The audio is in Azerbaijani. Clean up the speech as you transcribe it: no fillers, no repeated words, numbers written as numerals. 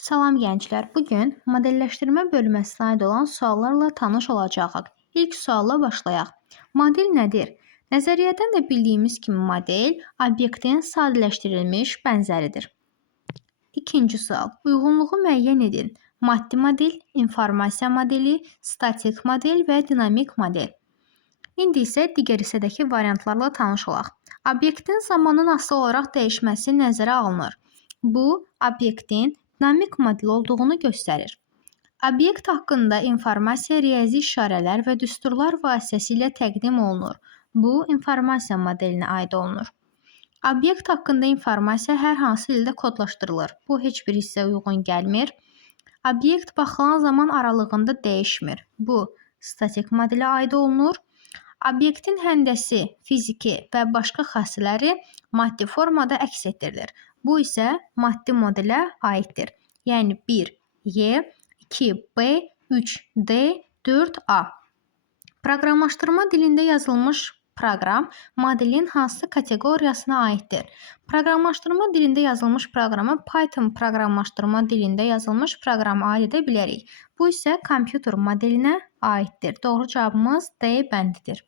Salam gənclər. Bugün modelləşdirmə bölməsinə aid olan suallarla tanış olacağıq. İlk sualla başlayaq. Model nədir? Nəzəriyyədən də bildiyimiz kimi model obyektin sadələşdirilmiş bənzəridir. İkinci sual. Uyğunluğu müəyyən edin. Maddi model, informasiya modeli, statik model və dinamik model. İndi isə digər hissədəki variantlarla tanış olaq. Obyektin zamanın asılı olaraq dəyişməsi nəzərə alınır. Bu, obyektin dinamik model olduğunu göstərir. Obyekt haqqında informasiya riyazi işarələr və düsturlar vasitəsilə təqdim olunur. Bu, informasiya modelinə aid olunur. Obyekt haqqında informasiya hər hansı dildə kodlaşdırılır. Bu, heç bir hissə uyğun gəlmir. Obyekt baxılan zaman aralığında dəyişmir. Bu, statik modelə aid olunur. Obyektin həndəsi, fiziki və başqa xassələri maddi formada əks etdirilir. Bu isə maddi modelə aiddir. Yəni 1Y, 2B, 3D, 4A. Proqramlaşdırma dilində yazılmış proqram modelin hansı kateqoriyasına aiddir? Proqramlaşdırma dilində yazılmış proqrama Python proqramlaşdırma dilində yazılmış proqrama aid edə bilərik. Bu isə kompüter modelinə aiddir. Doğru cavabımız D bəndidir.